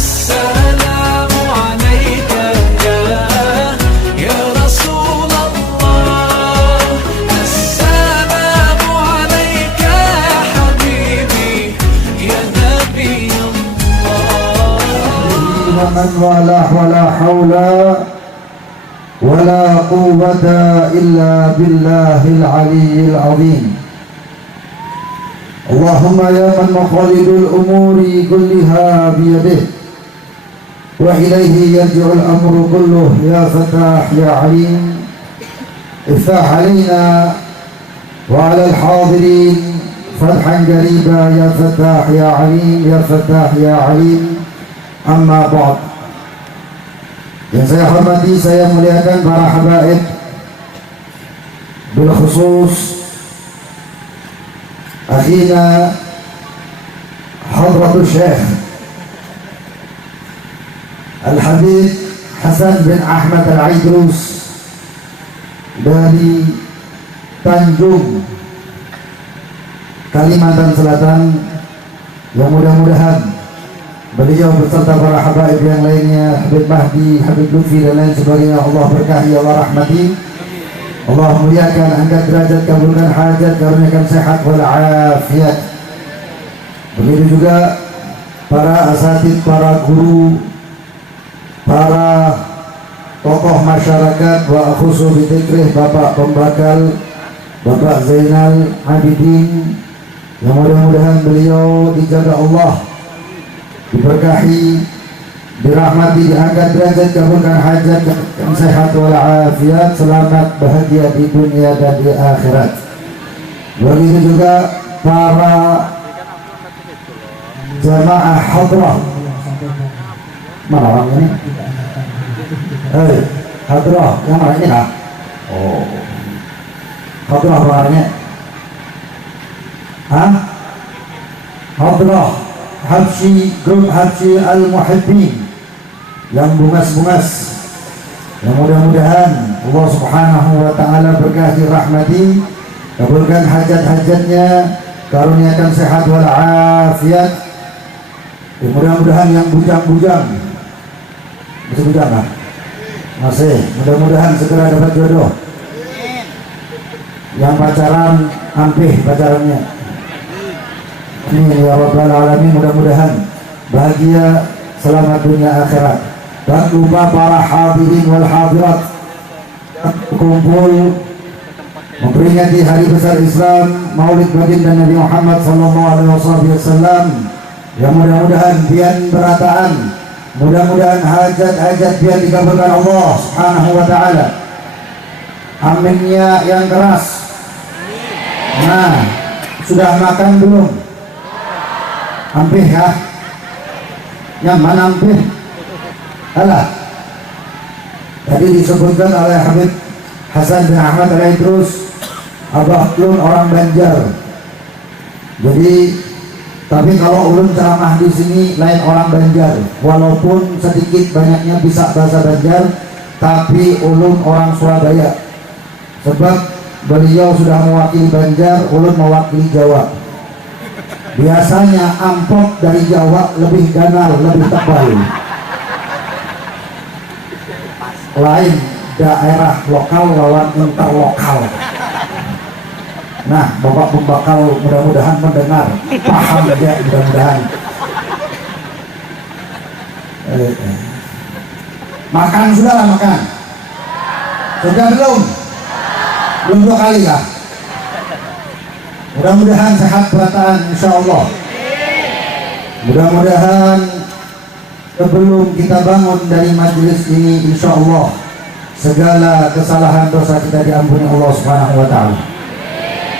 السلام عليك يا رسول الله، السلام عليك يا حبيبي يا نبي الله. ومن والاه ولا حول ولا قوة إلا بالله العلي العظيم. اللهم يا من مقاليد الأمور كلها بيده وإليه يرجع الأمر كله، يا فتاح يا عليم افتح علينا وعلى الحاضرين فتحا قريبا، يا فتاح يا عليم يا فتاح يا عليم. Amma ba'd. Yang saya hormati, saya muliakan para habaib, bil khusus akhina Hadratul Syekh Al-Habib Hasan bin Ahmad Al-Aidrus dari Tanjung, Kalimantan Selatan, yang mudah-mudahan beliau beserta para habaib yang lainnya, Habib Mahdi, Habib Lutfi dan lain sebagainya, Allah berkahi, Allah rahmati, Allah muliakan, angkat derajat, kabulkan hajat, karuniakan sehat wal afiat. Begitu juga para asatid, para guru, para tokoh masyarakat, wa khusus bidzikrih Bapak Pembakal, Bapak Zainal Abidin, yang mudah-mudahan beliau dijaga Allah, diberkahi, dirahmati, diangkat derajat, kabulkan hajat, sehat wal afiat, selamat bahagia di dunia dan di akhirat. Begitu juga para jamaah hadrah. Mana orang ini? Hadrah, yang mana ini kah? Oh, hadrah orangnya. Hah? Hadrah Habsyi, grup Habsyi Al-Muhibbin yang bungas-bungas, yang mudah-mudahan Allah subhanahu wa ta'ala berkahi, rahmati, kabulkan hajat-hajatnya, karuniakan sehat wal afiat. Mudah-mudahan yang bujang-bujang, masih bujang lah? Masih, mudah-mudahan segera dapat jodoh. Yang pacaran, ampih pacarannya. Amin ya rabbal alamin, mudah-mudahan bahagia, selamat dunia akhirat. Dan lupa para hadirin wal hadirat kumpul memperingati hari besar Islam, Maulid Baginda Nabi Muhammad SAW, yang mudah-mudahan pian berataan, mudah-mudahan hajat-hajat pian dikabulkan Allah subhanahu wa ta'ala. Aminnya yang keras. Nah, sudah makan belum? Ampih ya, yang mana ampih? Alah, tadi disebutkan oleh Habib Hasan bin Ahmad Al-Aidrus, Abah Ulun orang Banjar. Jadi, tapi kalau ulun ceramah di sini lain orang Banjar, walaupun sedikit banyaknya bisa bahasa Banjar, tapi ulun orang Surabaya. Sebab beliau sudah mewakili Banjar, ulun mewakili Jawa. Biasanya amplop dari Jawa lebih ganal, lebih tebal. Lain daerah lokal lawan interlokal. Nah, Bapak Pembakal mudah-mudahan mendengar, paham ya, mudah-mudahan. Makan sudah lah, makan. Sudah belum? Belum 2 kali kah? Mudah-mudahan sehat berataan, insya Allah. Mudah-mudahan sebelum kita bangun dari majelis ini, insya Allah segala kesalahan dosa kita diampuni Allah Subhanahu wa ta'ala.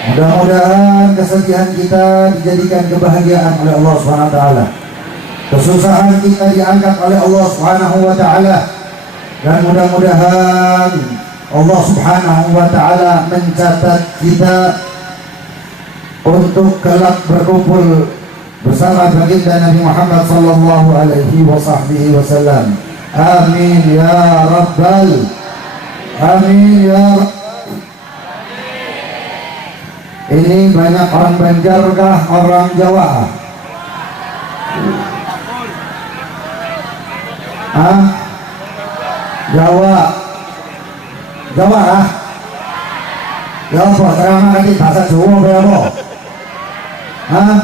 Mudah-mudahan kesedihan kita dijadikan kebahagiaan oleh Allah Subhanahu wa ta'ala. Kesusahan kita diangkat oleh Allah Subhanahu wa ta'ala. Dan mudah-mudahan Allah Subhanahu wa ta'ala mencatat kita untuk kelak berkumpul bersama baginda Nabi Muhammad sallallahu alaihi wasallam. Amin ya rabbal amin ya rabbal. Ini banyak orang Banjar kah orang Jawa? Ah, Jawa. Jawa ah. Ya apa? Terang nanti bahasa Jawa apa apa? Hah?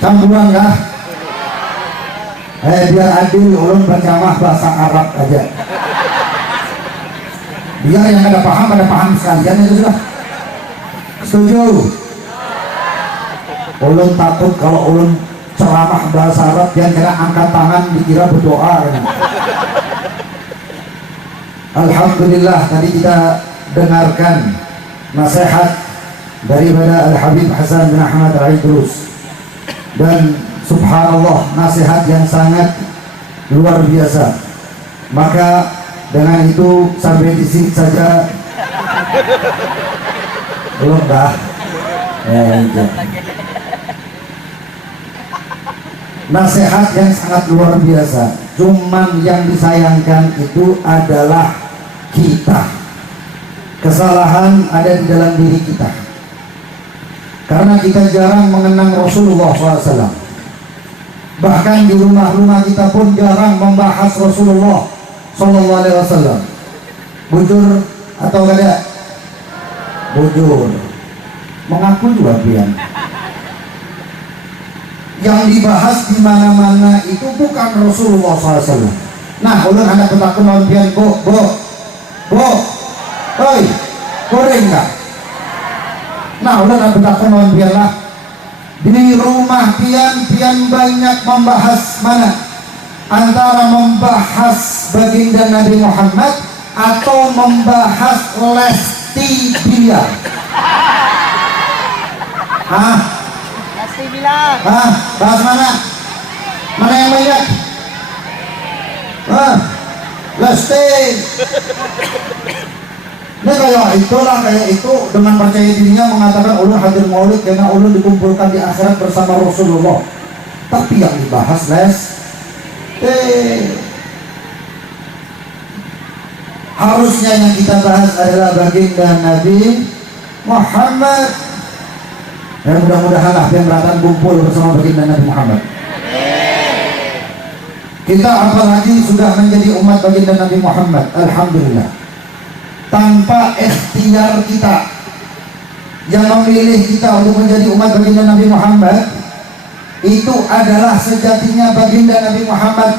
Campuran kah? Biar adil, ulun berjamaah bahasa Arab aja. Biar yang ada paham sekalian itu sudah. Setuju? Ulun takut kalau ulun ceramah bahasa Arab yang kena angkat tangan dikira berdoa. Alhamdulillah tadi kita dengarkan nasihat daripada Al-Habib Hasan bin Ahmad Al-Idrus, dan subhanallah nasihat yang sangat luar biasa. Maka dengan itu sampai di sini saja. Belum dah. Nasihat yang sangat luar biasa. Cuman yang disayangkan itu adalah kita. Kesalahan ada di dalam diri kita. Karena kita jarang mengenang Rasulullah SAW. Bahkan di rumah-rumah kita pun jarang membahas Rasulullah SAW. Bujur atau kada? Bujur. Mengaku juga pian. Yang dibahas di mana-mana itu bukan Rasulullah SAW. Nah, ulun anda petakun lawan pian, bo, oi, goreng nggak? Nah, ulun anda petakun lawan pian lah. Di rumah pian banyak membahas mana? Antara membahas baginda Nabi Muhammad atau membahas Lesti Bilar. Lesti Bilar. Bahas mana? Mana yang banyak? Lesti. Ini kayak itu dengan percaya dirinya mengatakan ulun hadir maulid karena ulun dikumpulkan di akhirat bersama Rasulullah. Tapi yang dibahas harusnya yang kita bahas adalah baginda Nabi Muhammad. Dan mudah-mudahan lah yang beratan kumpul bersama baginda Nabi Muhammad. Kita apalagi sudah menjadi umat baginda Nabi Muhammad, alhamdulillah. Tanpa ikhtiar kita, yang memilih kita untuk menjadi umat baginda Nabi Muhammad itu adalah sejatinya baginda Nabi Muhammad.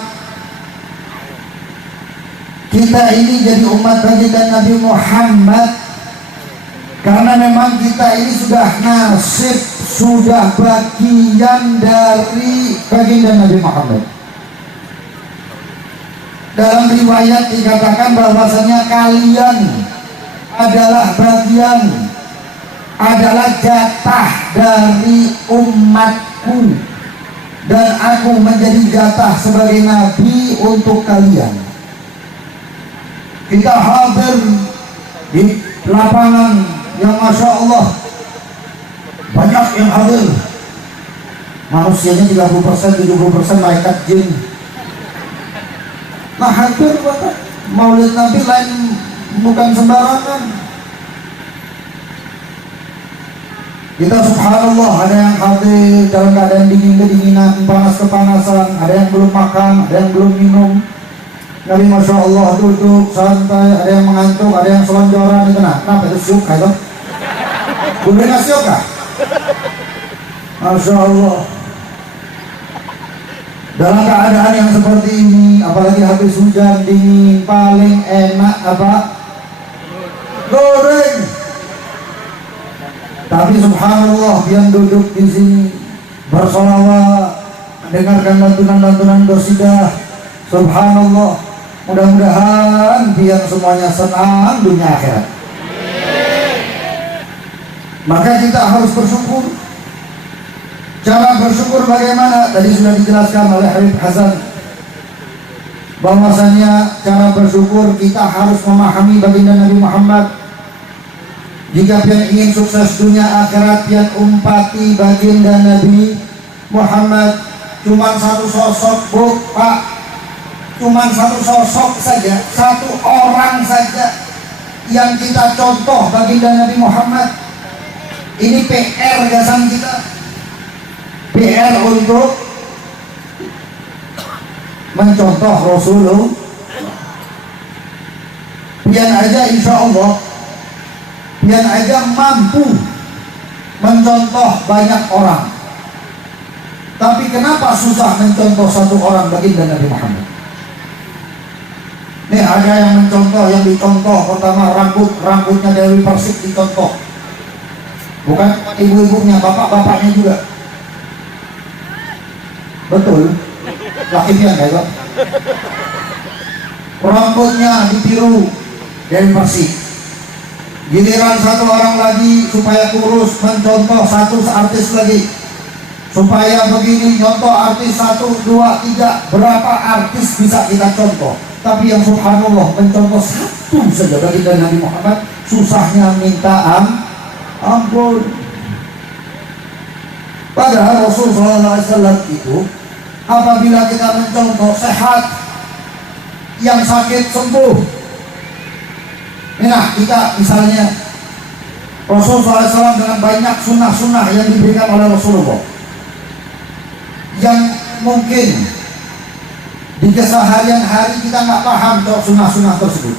Kita ini jadi umat baginda Nabi Muhammad karena memang kita ini sudah nasib, sudah bagian dari baginda Nabi Muhammad. Dalam riwayat dikatakan bahwasanya kalian adalah bagian, adalah jatah dari umatku, dan aku menjadi jatah sebagai nabi untuk kalian. Kita hadir di lapangan yang masya Allah banyak yang hadir. Manusianya 30%, 70% malaikat jin. Nah, hampir banget maulid Nabi lain bukan sembarangan. Kita subhanallah ada yang hadir dalam keadaan dingin kedinginan, panas kepanasan, ada yang belum makan, ada yang belum minum. Nabi masya Allah duduk santai, ada yang mengantuk, ada yang selonjoran itu. Nah, kenapa itu syuk itu? Boleh nggak syuk kah? Masya Allah. Dalam keadaan yang seperti ini, apalagi habis hujan dingin, paling enak apa? Goreng. Tapi subhanallah, yang duduk di sini bersolawat, mendengarkan lantunan-lantunan qasidah. Subhanallah, mudah-mudahan biar semuanya senang dunia akhirat. Maka kita harus bersyukur. Cara bersyukur bagaimana? Tadi sudah dijelaskan oleh Habib Hasan bahwasanya cara bersyukur kita harus memahami baginda Nabi Muhammad. Jika pian ingin sukses dunia akhirat, pian umpati baginda Nabi Muhammad. Cuma satu sosok, bu, pak, cuma satu sosok saja, satu orang saja yang kita contoh baginda Nabi Muhammad. Ini PR gasan kita, PR untuk mencontoh Rasulullah. Pian aja insya Allah, pian aja mampu mencontoh banyak orang. Tapi kenapa susah mencontoh satu orang baginda Nabi Muhammad? Nih ada yang mencontoh, yang dicontoh pertama rambutnya Dewi Persik dicontoh. Bukan ibu-ibunya, bapak-bapaknya juga. Betul, laki pian kayak rambutnya ditiru Dewi Persik. Giliran satu orang lagi supaya kurus mencontoh satu artis lagi, supaya begini contoh artis 1, 2, 3, berapa artis bisa kita contoh. Tapi yang subhanallah mencontoh satu saja baginda Nabi Muhammad susahnya minta ampun. Padahal Rasulullah SAW itu apabila kita mencontoh sehat, yang sakit sembuh. Nah kita misalnya Rasulullah SAW dengan banyak sunnah-sunnah yang diberikan oleh Rasulullah yang mungkin di keseharian hari kita nggak paham tentang sunnah-sunnah tersebut.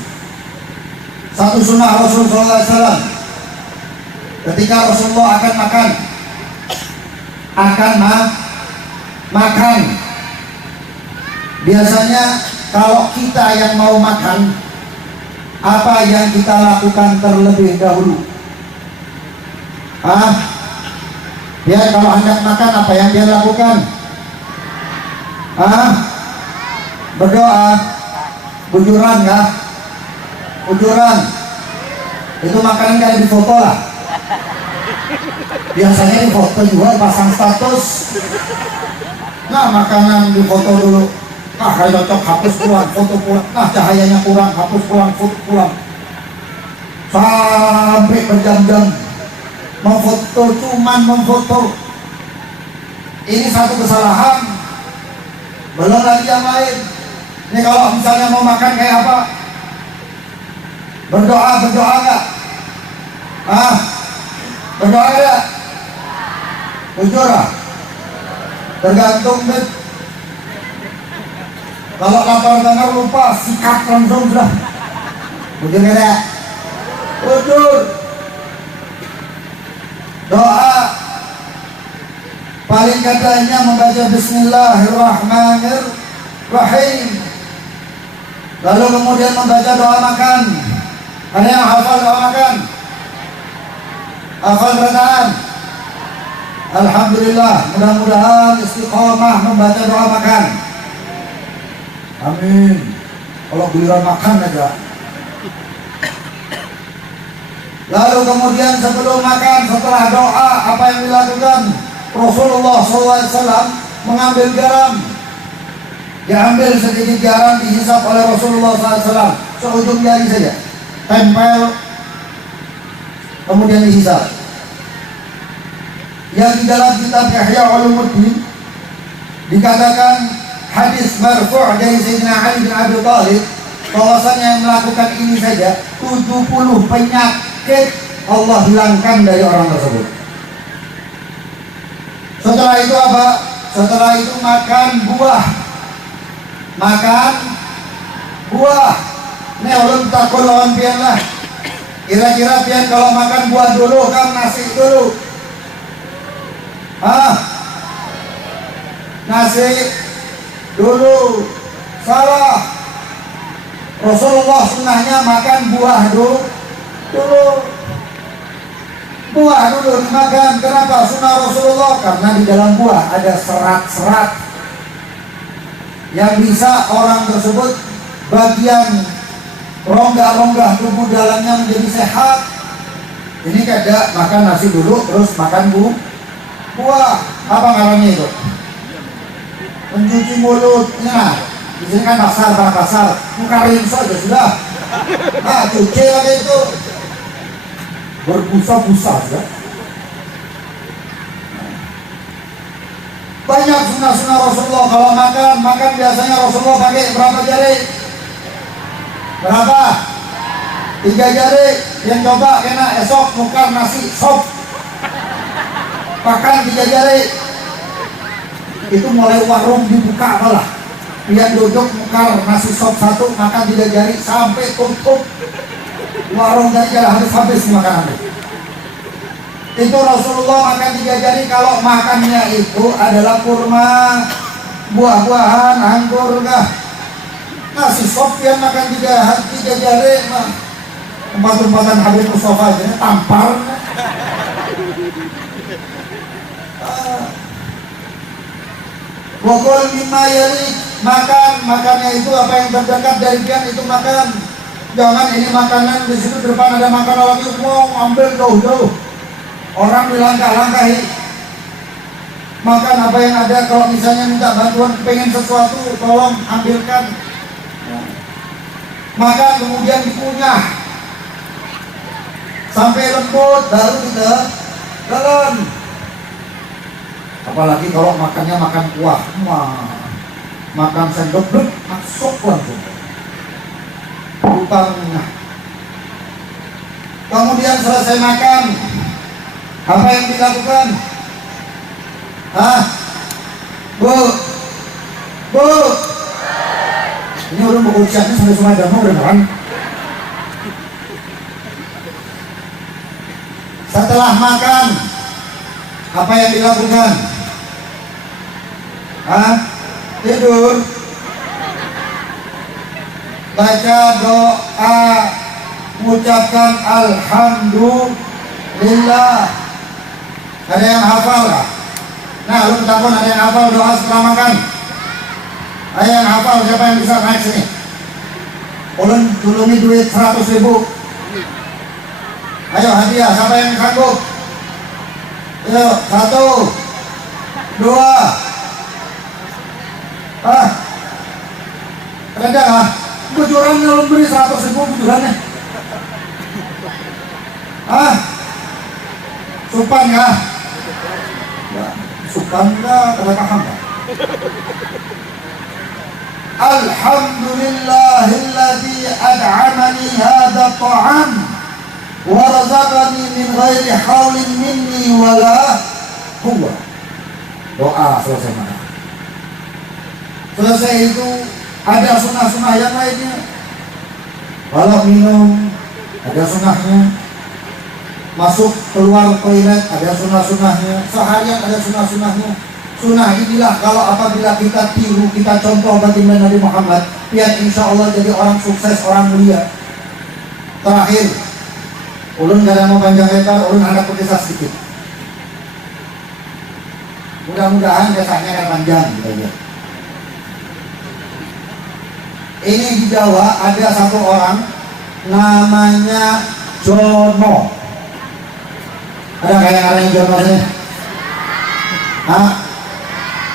Satu sunnah Rasulullah SAW, ketika Rasulullah akan makan, biasanya kalau kita yang mau makan, apa yang kita lakukan terlebih dahulu? Dia kalau hendak makan apa yang dia lakukan? Berdoa, bujuran kah? Bujuran itu makanan kayak di foto lah. Biasanya di foto juga pasang status. Nah makanan di foto dulu. Kayak cocok, hapus pulang, foto pulang. Cahayanya kurang, hapus pulang, foto pulang. Sampai berjam-jam memfoto, cuman memfoto. Ini satu kesalahan. Belum lagi yang lain. Ini kalau misalnya mau makan kayak apa? Berdoa enggak? Berdoa enggak? Jujur tergantung deh. Kalau lapar dengar lupa, sikat langsung sudah. Jujur enggak? Jujur. Doa paling katanya membaca Bismillahirrahmanirrahim. Lalu kemudian membaca doa makan. Ada yang hafal doa makan? Hafal bacaan? Alhamdulillah, mudah-mudahan istiqomah membaca doa makan. Amin. Kalau giliran makan aja. Lalu kemudian sebelum makan, setelah doa, apa yang dilakukan? Rasulullah SAW mengambil garam. Diambil sedikit garam, dihisap oleh Rasulullah SAW seujung jari saja, tempel, kemudian dihisap. Yang di dalam kitab Ihya Ulumuddin dikatakan hadis marfu' dari Sayyidina Ali bin Abi Thalib bahwasanya yang melakukan ini saja 70 penyakit Allah hilangkan dari orang tersebut. Setelah itu apa? Setelah itu makan buah. Makan buah. Ini ulun takut lawan pian lah. Kira-kira pian kalau makan buah dulu kan nasi dulu. Nasi dulu. Salah. Rasulullah sunnahnya makan buah dulu. Buah dulu dimakan. Kenapa sunnah Rasulullah? Karena di dalam buah ada serat-serat yang bisa orang tersebut bagian rongga-rongga tubuh dalamnya menjadi sehat. Ini kada makan nasi dulu terus makan buah. Apa ngarannya itu? Mencuci mulut. Nah, di sini kan pasar, buka rinso aja sudah. Nah, cuci lagi itu. Berbusa-busa ya. Banyak sunnah-sunnah Rasulullah. Kalau makan biasanya Rasulullah pakai berapa jari? Berapa? 3 jari. Yang coba kena esok nukar nasi sop, makan 3 jari. Itu mulai warung dibuka malah. Dia duduk mekar nasi sop satu makan 3 jari sampai tutup warung tadi jalan habis makanannya. Itu Rasulullah makan 3 jari. Kalau makannya itu adalah kurma, buah-buahan, anggur kah. Nasi sop yang makan 3 jari mah tempat-tempatan Habib Mustafa aja tampar. Wakul mimma yali, makannya itu apa yang terdekat dari dia itu makan. Jangan ini makanan di situ depan ada makanan lagi mau ambil jauh-jauh. Orang dilangkah-langkahi. Makan apa yang ada. Kalau misalnya minta bantuan pengen sesuatu tolong ambilkan. Makan kemudian dikunyah sampai lembut baru kita jalan. Apalagi kalau makannya makan kuah, makan sendok masuk langsung utangnya. Kemudian selesai makan, apa yang dilakukan? Bu, ini orang buku usianya sampai semua danau beneran. Setelah makan, apa yang dilakukan? Tidur. Baca doa, mengucapkan alhamdulillah. Ada yang hafal lah? Nah, lu takut ada yang hafal doa setelah makan? Ada yang hafal? Siapa yang bisa naik sini? Ulun tulungi duit 100.000. Ayo hadiah, siapa yang sanggup? Ayo, 1, 2. Ada lah. Bujurannya ulun beri 100.000 bujurannya. Supan ya? Ya, supan enggak, kada paham enggak? Alhamdulillahilladzi ad'amani hadha ta'am wa razaqani min ghairi haulin minni wala quwwah. Doa selesai makan. Selesai itu ada sunnah-sunnah yang lainnya. Kalau minum ada sunnahnya, masuk keluar toilet ada sunnah-sunnahnya, seharian ada sunnah-sunnahnya. Sunnah inilah kalau apabila kita tiru, kita contoh bagaimana Nabi Muhammad, biar insya Allah jadi orang sukses, orang mulia. Terakhir, ulun gak ada mau panjang lebar, ulun ada kisah sedikit. Mudah-mudahan kisahnya akan panjang gitu aja. Ini di Jawa ada satu orang namanya Jono. Ada kayak orang yang Jono sih?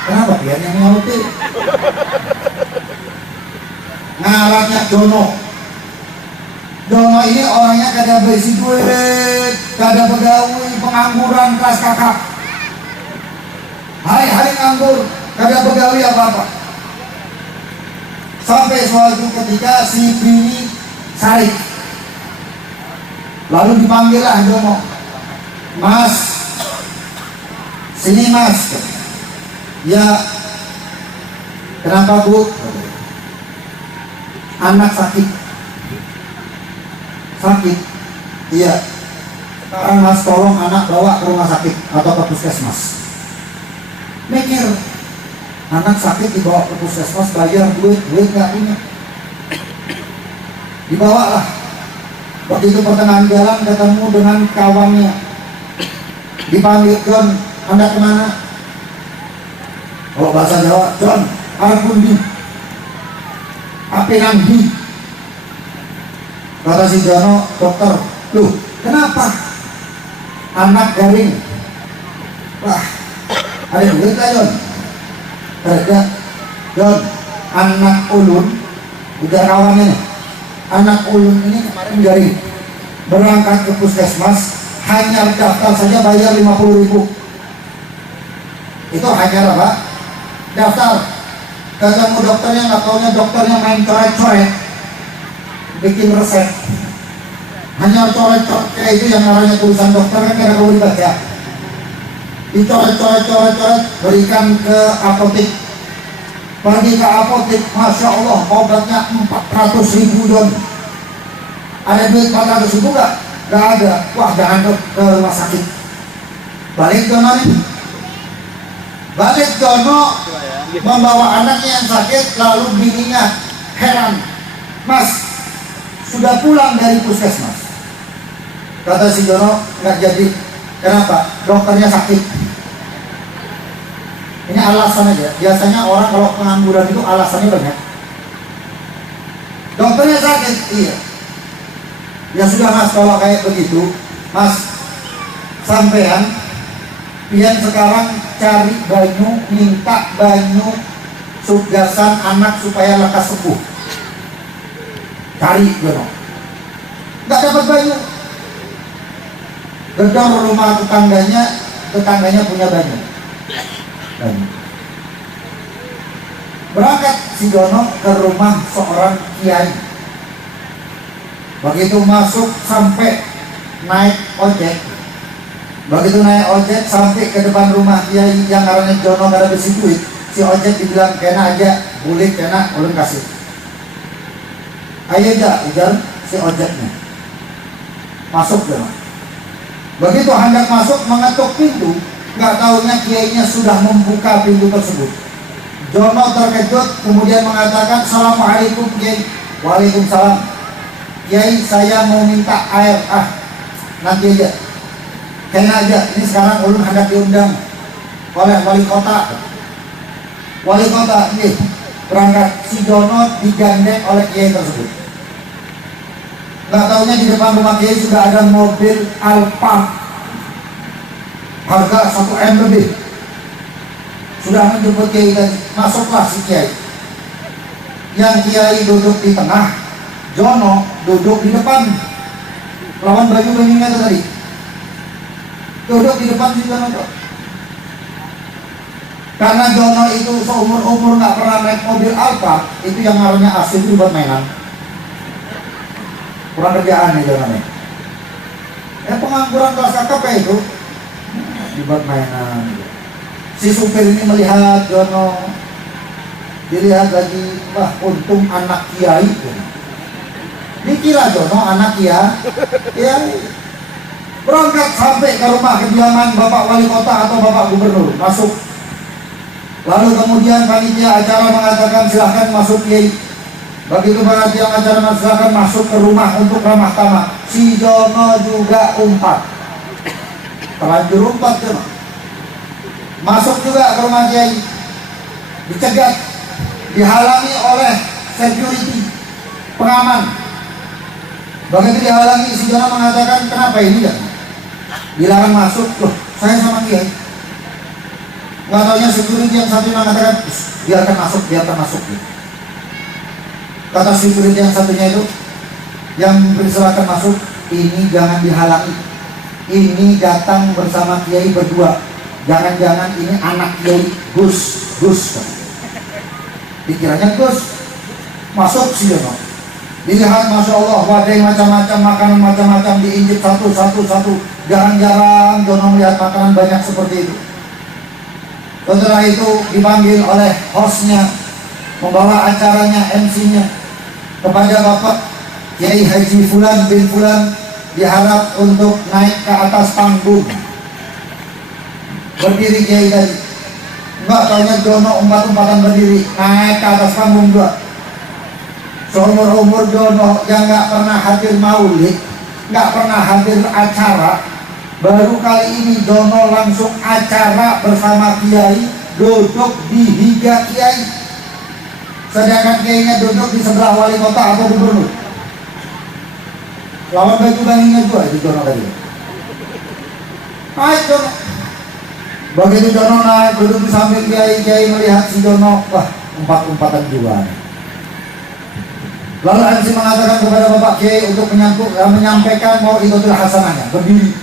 Kenapa dia yang nyauti? Ngarannya Jono. Jono ini orangnya kada berisi duit, kada begawi, pengangguran kelas kakak. Hari-hari nganggur, kada begawi apa-apa. Sampai suatu ketika si bini sarik. Lalu dipanggillah Jono. Mas, sini mas. Ya, kenapa bu? Anak sakit. Sakit? Iya. Sekarang mas tolong anak bawa ke rumah sakit atau ke puskesmas. Mikir, anak sakit dibawa ke puskesmas, bayar duit nggak punya. Dibawa lah. Waktu itu pertengahan jalan ketemu dengan kawannya. Dipanggil, John, Anda kemana? Kalau bahasa Jawa, John, arep pundi? Ape nangdi? Kata si Jono, dokter, loh, kenapa? Anak garing. Wah, ada duit lah John. Ada, John, anak ulun, udah kawannya nih. Anak ulun ini kemarin garing, berangkat ke puskesmas, hanya daftar saja bayar 50.000. Itu hanya apa? Daftar. Ketemu dokternya, nggak taunya dokternya main coret-coret, bikin resep. Hanya coret-coret kayak itu yang namanya tulisan dokter kan kada perlu dibaca. Dicoret-coret, berikan ke apotek. Pergi ke apotek, Masya Allah obatnya 400.000 Jon. Ada duit 400.000 nggak? Nggak ada. Wah, jangan ke rumah sakit. Balik Jono nih. Balik Jono membawa anaknya yang sakit, lalu bininya heran, Mas, sudah pulang dari puskesmas? Kata si Jono, nggak jadi. Kenapa? Dokternya sakit. Ini alasan aja. Biasanya orang kalau pengangguran itu alasannya banyak. Dokternya sakit, iya. Ya sudah Mas, kalau kayak begitu, Mas, sampean pian sekarang cari banyu, minta banyu sugasan anak supaya lekas sembuh. Cari Jono. Nggak dapat banyu. Gedor rumah tetangganya punya banyu. Berangkat si Jono ke rumah seorang kiai. Begitu masuk sampai naik ojek. Begitu naik ojek sampai ke depan rumah kiai yang namanya Jono gak ada besi duit. Si ojek dibilang kena aja, bulik kena, ulun kasih. Ayo aja, ujar si ojeknya. Masuk Jono. Begitu hendak masuk mengetuk pintu, nggak tahunya kiainya sudah membuka pintu tersebut. Jono terkejut kemudian mengatakan, Assalamualaikum Kiai. Waalaikumsalam. Kiai, saya mau minta air. Nanti aja, kena aja. Ini sekarang ulun hendak diundang oleh wali kota. Wali kota ini berangkat. Si Jono digandeng oleh kiai tersebut. Nggak tahunya di depan rumah kiai sudah ada mobil Alphard harga 1 M lebih. Sudah menjemput kiai dan masuklah si kiai. Yang kiai duduk di tengah, Jono duduk di depan. Lawan baju-bajunya itu tadi. Duduk di depan si Jono. Karena Jono itu seumur-umur nggak pernah naik mobil Alphard, itu yang ngaruhnya asli itu buat mainan. Kurang kerjaan nih Jono nih. Pengangguran kelas kakap ya itu dibuat mainan. Si supir ini melihat Jono, dilihat lagi, wah untung anak kiai. Dikira Jono anak kiai. Berangkat sampai ke rumah kediaman Bapak Wali Kota atau Bapak Gubernur, masuk. Lalu kemudian panitia acara mengatakan silahkan masuk kiai. Begitu panitia acara silahkan masuk ke rumah untuk ramah tamah. Si Jono juga umpat. Terlanjur umpat Jono. Masuk juga ke rumah kiai. Dicegat, dihalangi oleh security, pengaman. Begitu dihalangi, si Jono mengatakan, kenapa ini kan? Dilarang masuk. Loh, saya sama kiai. Nggak taunya security yang satu mengatakan, biarkan masuk. Kata security yang satunya itu, yang silakan masuk, ini jangan dihalangi. Ini datang bersama kiai berdua. Jangan-jangan ini anak kiai Gus. Dikiranya Gus. Masuk si Jono. Dilihat Masya Allah, wadah macam-macam, makanan macam-macam, diinjek satu. Jarang-jarang Jono melihat makanan banyak seperti itu. Setelah itu dipanggil oleh hostnya, membawa acaranya, MC-nya, kepada Bapak Kiai Haji Fulan bin Fulan diharap untuk naik ke atas panggung. Berdiri kiai tadi. Enggak taunya Jono umpat-umpatan berdiri, naik ke atas panggung juga. Seumur-umur Jono yang nggak pernah hadir maulid, nggak pernah hadir acara, baru kali ini Jono langsung acara bersama kiai, duduk di higa kiai. Sedangkan kiainya duduk di sebelah wali kota atau gubernur. Lawan baju bajunya juga itu Jono tadi. Naik Jono. Begitu Jono naik, duduk di samping kiai melihat si Jono, wah umpat-umpatan juga. Lalu MC mengatakan kepada Bapak Kiai untuk menyampaikan mau ikutul hasanahnya, berdiri.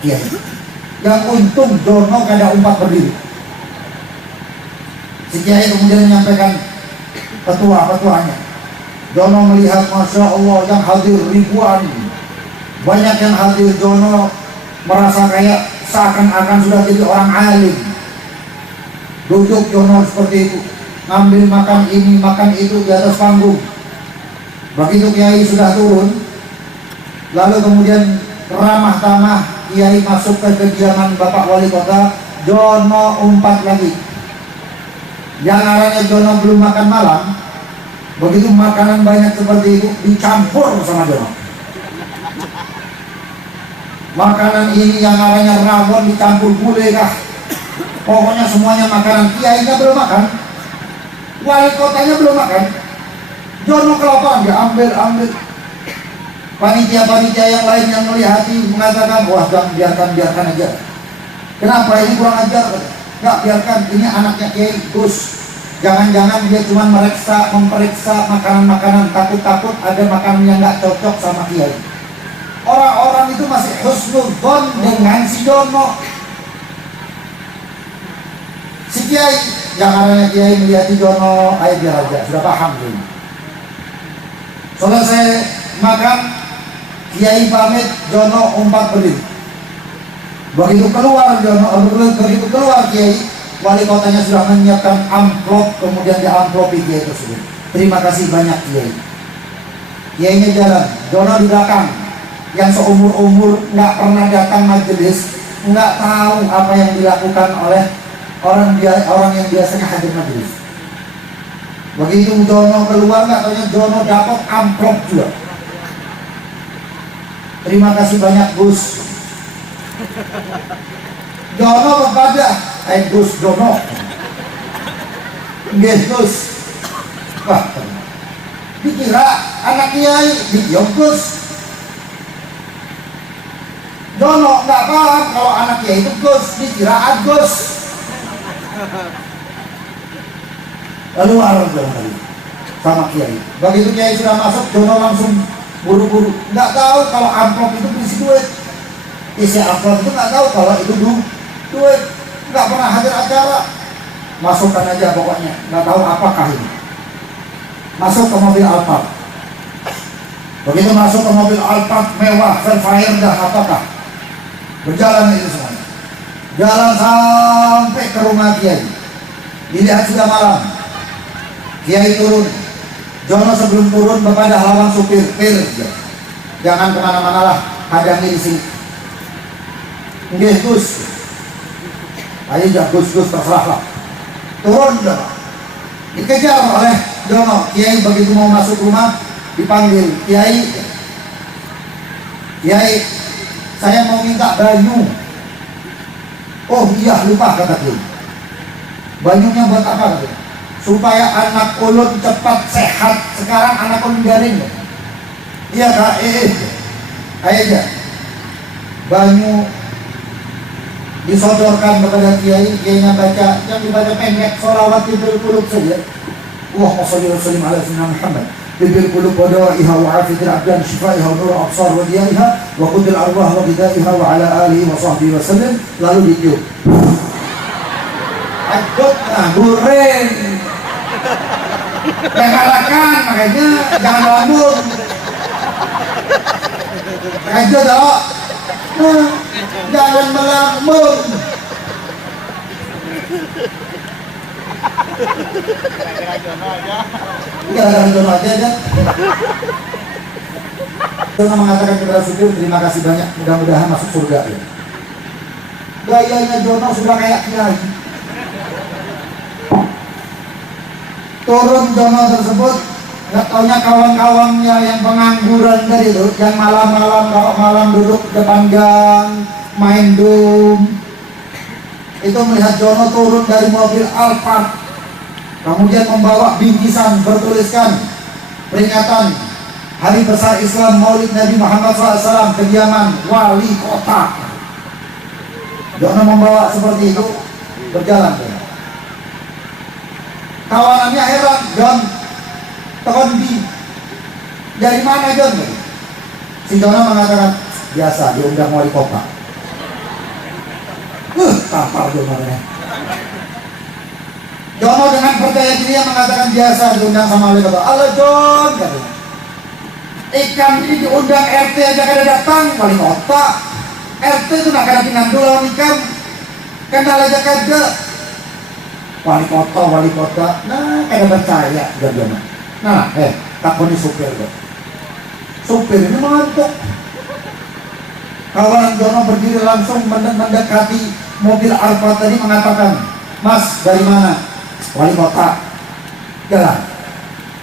Kiai. Yang untung Jono kada umpat berdiri. Si Kiai kemudian menyampaikan petuanya. Jono melihat Masya Allah yang hadir ribuan. Banyak yang hadir. Jono merasa kayak seakan-akan sudah jadi orang alim. Duduk Jono seperti itu. ngambil makan ini makan itu di atas panggung. Begitu kiai sudah turun, lalu kemudian ramah tamah kiai masuk ke kediaman Bapak Wali Kota, Jono umpat lagi. Yang arahnya Jono belum makan malam, begitu makanan banyak seperti itu dicampur sama Jono. Makanan ini yang arahnya rawon dicampur gulai kah, pokoknya semuanya makanan. Kiainya belum makan, wali kotanya belum makan, Jono kelaparan, dia ambil. Panitia-panitia yang lain yang melihati mengatakan, wah jangan biarkan aja. Kenapa ini kurang ajar? Nggak, biarkan, ini anaknya Kiai Gus. Jangan-jangan dia cuma memperiksa makanan-makanan, takut-takut ada makanan yang nggak cocok sama Kiai. Orang-orang itu masih husnudzon dengan si Jono. Si Kiai, jangan Kiai melihati Jono, ayo biar aja, sudah paham ini. Selesai makan, Kiai pamit, Jono umpat berdiri. Begitu keluar Kiai, wali kotanya sudah menyiapkan amplop, kemudian diamplopi Kiai tersebut. Terima kasih banyak Kiai. Kiainya jalan, Jono di belakang, yang seumur-umur nggak pernah datang majelis, nggak tahu apa yang dilakukan oleh orang yang biasanya hadir majelis. Begitu Jono keluar, nggak taunya Jono dapat amplop juga. Terima kasih banyak Gus. Jono kepada Gus Jono. Gus. Wah, dikira anak Kiai, dikira Gus. Jono nggak paham kalau anak Kiai itu Gus, dikira Agus. Keluar Jono sama Kiai. Begitu Kiai sudah masuk, Jono langsung buru-buru. Nggak tahu kalau amplop itu berisi duit. Isi amplop itu nggak tahu kalau itu duit. Nggak pernah hadir acara. Masukkan aja pokoknya. Nggak tahu apakah ini. Masuk ke mobil Alphard. Begitu masuk ke mobil Alphard mewah, Velfire dah apakah. Berjalan itu semuanya. Jalan sampai ke rumah Kiai. Dilihat sudah malam. Kiai turun. Jono sebelum turun kepada halaman supir, jangan kemana-mana lah, hadangi di sini. Nggih Gus, ayo ya Gus terserah lah. Turun Jono, dikejar oleh Jono. Kiai begitu mau masuk rumah dipanggil, Kiai, saya mau minta banyu. Oh iya lupa kata Kiai. Banyunya buat apa katanya? Supaya anak ulun cepat sehat. Sekarang anak ulun garing. Iya kak, ayo aja. Banyu disodorkan kepada Kiai. Kiainya baca, yang dibaca pendek, sholawat tibil kulub saja. Allahumma sholli wa sallim ala sayyidina Muhammad. Tibil kulub wada'iha wa afidir abdan syifaiha wa nur absar wa diyaiha wa qudil arwah wa gidaiha wa ala alihi wa sahbihi wa sallim. Lalu ditiup. Adut, nah guring. Mengalahkan, makanya jangan lambung. Makanya dong, jangan melambung. Gara-gara Jono aja. Jono mengatakan kepada supir, terima kasih banyak, mudah-mudahan masuk surga ya. Gayanya Jono sudah kayak Kiai. Turun Jono tersebut, nggak taunya kawan-kawannya yang pengangguran tadi itu, yang malam duduk depan gang, main dum, itu melihat Jono turun dari mobil Alphard, kemudian membawa bingkisan bertuliskan peringatan Hari Besar Islam Maulid Nabi Muhammad SAW, kediaman wali kota. Jono membawa seperti itu, berjalan. Kawanannya heran, John, Tondi, dari mana John? Si Jono mengatakan, biasa diundang wali kota. Tampar Jono. Jono dengan percaya diri mengatakan biasa diundang sama wali kota. Halo John, katanya. Ikan ini diundang RT aja kada datang, wali kota. RT itu nak kada pinang dulu ikan, kenal aja kada. wali kota, nah kayak percaya dia. Nah, takoni supir kok. Supir ini mengantuk. Kawan Jono berdiri langsung mendekati mobil Alfa tadi mengatakan, Mas dari mana? Wali kota. Jalan.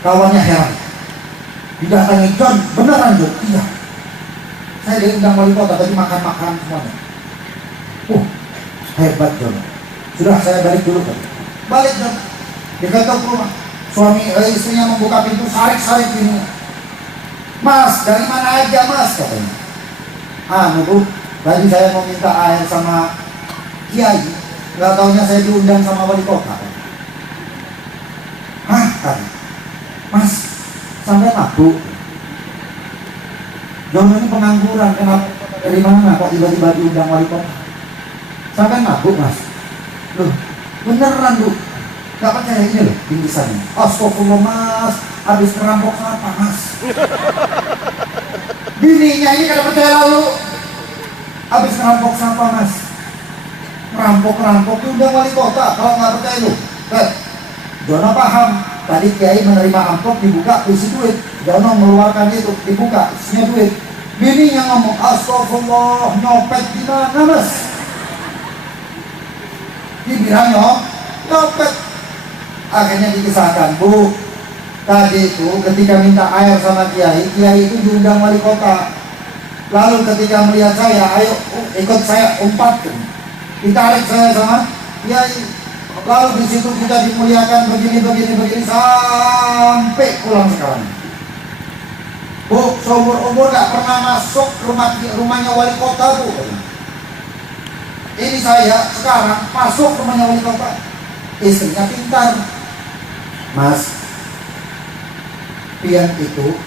Kawannya heran. Didatangi, John, beneran John? Iya. Saya diundang wali kota tadi makan-makan semuanya. Hebat John. Sudah saya balik dulu kan. Balik John. Diketok rumah. Istrinya membuka pintu, sarik-sarik ini. Mas, dari mana aja Mas? Katanya. Bu, tadi saya mau minta air sama Kiai. Nggak taunya saya diundang sama wali kota. Tadi. Mas, sampai mabuk. Jono ini pengangguran, kenapa? Dari mana kok tiba-tiba diundang wali kota? Sampai mabuk Mas. Loh, beneran Bu. Gak percaya ini loh, bingkisannya. Astagfirullah Mas, habis ngerampok apa Mas? Bininya ini kada percaya lalu. Habis ngerampok siapa Mas? Ngerampok diundang wali kota. Kalau nggak percaya lu, Jono paham. Tadi Kiai menerima amplop dibuka isi duit. Jono mengeluarkan itu dibuka isinya duit. Bininya ngomong, astagfirullah, nyopet di mana Mas? Dibilang nyopet. Akhirnya dikisahkan, Bu, tadi itu ketika minta air sama Kiai itu diundang wali kota. Lalu ketika melihat saya, ayo ikut saya umpat, ditarik saya sama Kiai. Lalu di situ kita dimuliakan begini sampai pulang sekarang. Bu, seumur umur gak pernah masuk rumahnya wali kota Bu. Ini saya sekarang masuk rumahnya wali kota. Istrinya pintar. Mas, pian itu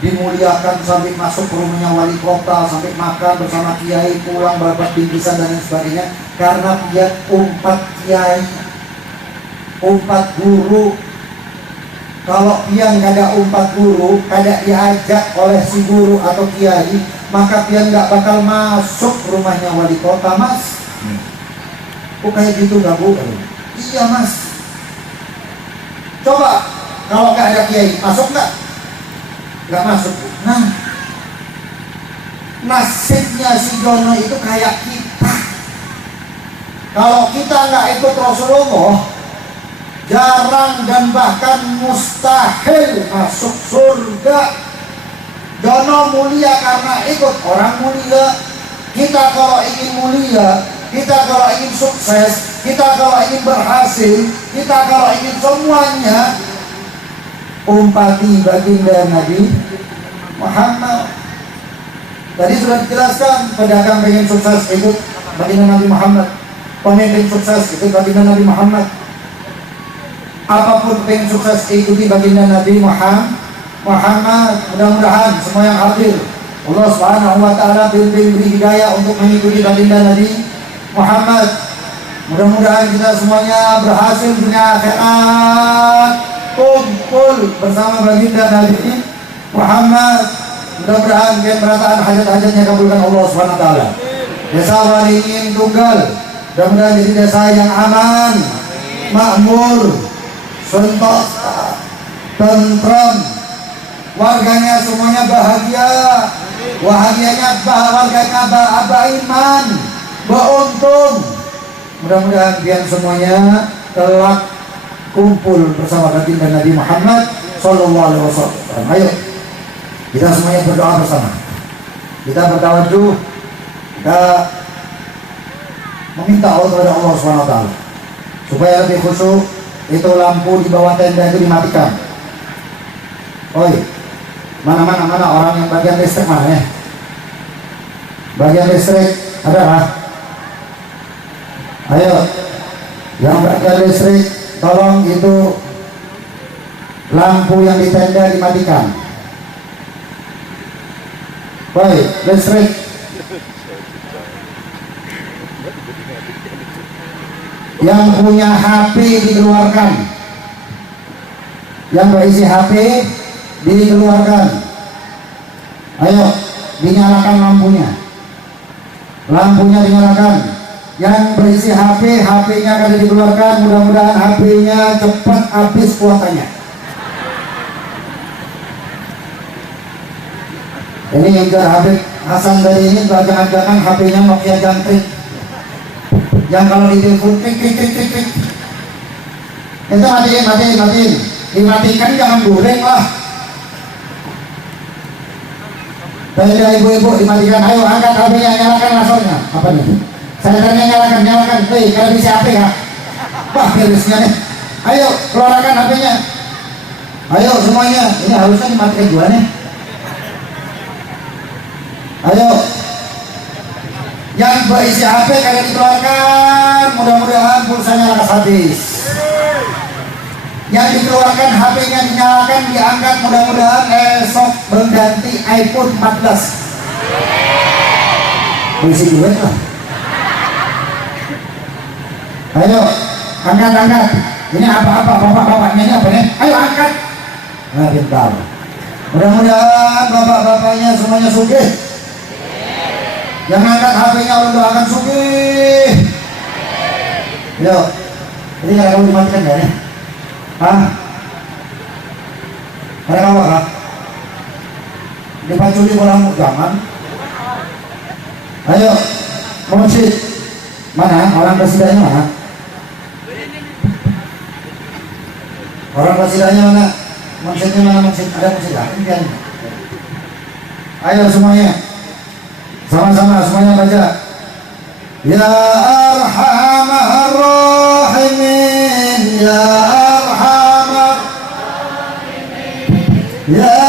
dimuliakan sampai masuk ke rumahnya wali kota, sampai makan bersama Kiai, pulang berapa bingkisan dan lain sebagainya, karena pian umpat Kiai, umpat guru. Kalau pian kada umpat guru, kada diajak oleh si guru atau Kiai, maka pian gak bakal masuk rumahnya wali kota Mas. Kayak gitu gak Bu? Iya Mas. Coba kalau gak ada Kiai, masuk gak? Gak masuk Bu. Nah, nasibnya si Jono itu kayak kita. Kalau kita gak ikut Rasulullah, jarang dan bahkan mustahil masuk surga. Jono mulia karena ikut orang mulia. Kita kalau ingin mulia, kita kalau ingin sukses, kita kalau ingin berhasil, kita kalau ingin semuanya, umpati baginda Nabi Muhammad. Tadi sudah dijelaskan, pedagang pengen sukses ikut baginda Nabi Muhammad, pemimpin sukses ikut baginda Nabi Muhammad, apapun pengen sukses ikuti baginda Nabi Muhammad. Mudah-mudahan semua yang hadir Allah Subhanahu wa taala beri hidayah untuk mengikuti baginda Nabi Muhammad. Mudah-mudahan kita semuanya berhasil dunia akhirat, kumpul bersama baginda Nabi Muhammad. Mudah-mudahan kian berataan hajat-hajatnya kabulkan Allah Subhanahu wa taala. Desa Waringin Tunggal mudah-mudahan jadi desa yang aman, makmur, sentosa, tentram, warganya semuanya bahagia. Bahagianya warganya Aba Iman, beruntung. Mudah-mudahan kalian semuanya kelak kumpul bersama baginda Nabi Muhammad sallallahu alaihi wasallam. Ayo kita semuanya berdoa bersama. Kita bertawajuh, kita meminta kepada Allah Subhanahu wa taala supaya lebih khusyuk. Itu lampu di bawah tenda itu dimatikan. Oi, mana orang yang bagian listrik mana ya? Bagian listrik ada lah. Ayo, yang bagian listrik tolong itu lampu yang di tenda dimatikan. Oi, listrik. Yang punya HP dikeluarkan. Yang berisi HP dikeluarkan. Ayo, dinyalakan lampunya. Lampunya dinyalakan. yang berisi HP, HP-nya akan dikeluarkan. Mudah-mudahan HP-nya cepat habis kuotanya. Ini yang ke Habib Hasan dari ini, jangan-jangan HP-nya Nokia jangkrik yang kalau ditelepon klik klik klik klik klik. Itu matiin. Dimatikan, jangan goreng lah. Dari ibu-ibu dimatikan. Ayo angkat HP-nya, nyalakan lasernya. Apa nih? Salirannya nyalakan. Hei, kalau bisa HP ya. Wah, beresnya nih. Ayo keluarkan HP-nya. Ayo semuanya. Ini harusnya dimatikan juga nih. Ayo, yang berisi HP kalian dikeluarkan. Mudah-mudahan pulsanya lekas habis. Yang dikeluarkan HP-nya dinyalakan, diangkat. Mudah-mudahan esok mengganti iPhone 14. Berisi duit lah. Ayo, angkat. Ini apa-apa, bapak-bapaknya ini apa nih? Ayo angkat. Nah, pintar. Mudah-mudahan bapak-bapaknya semuanya sugih. Yang angkat HP-nya Allah doakan sugih. Yuk, ini kalau kamu dimatikan gak nih? Hah? Ada apa kak? Dipaculi bola jangan. Ayo, ke masjid. Mana? Orang presidennya mana? Orang presidennya mana? Masjidnya mana? Masjid ada masjid kan? Ayo semuanya. Sama-sama semuanya baca. Ya Arhamar Rahimin, Ya Arhamar Rahimin, Ya